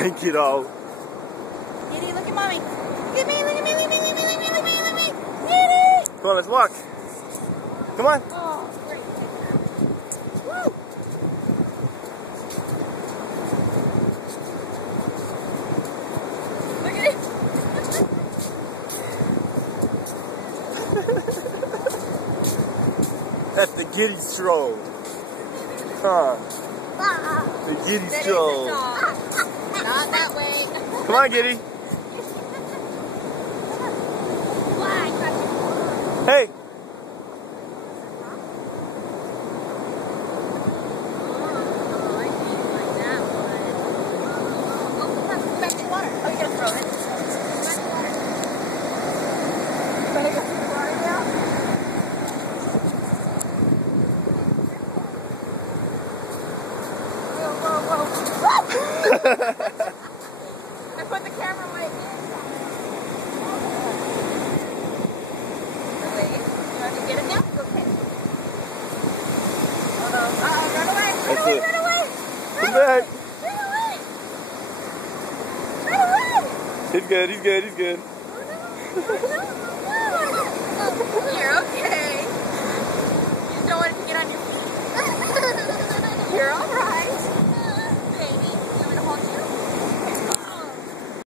Get off. Giddy, look at mommy. Look at me, look at me, look at me, look at me, look at me, look at me, look at me. Giddy! Come on, let's walk. Come on. Oh, great. Woo! Look at it. That's the giddy stroll. Huh. The giddy stroll. Not that way. Come on, Giddy. Hey. Back to the water. Oh, you gotta throw it. You better go through the water now. Whoa. I put the camera away. Wait, you want to get it now? Okay. Run away. That's it. Run away. Come back. Run away. He's good. Oh, no.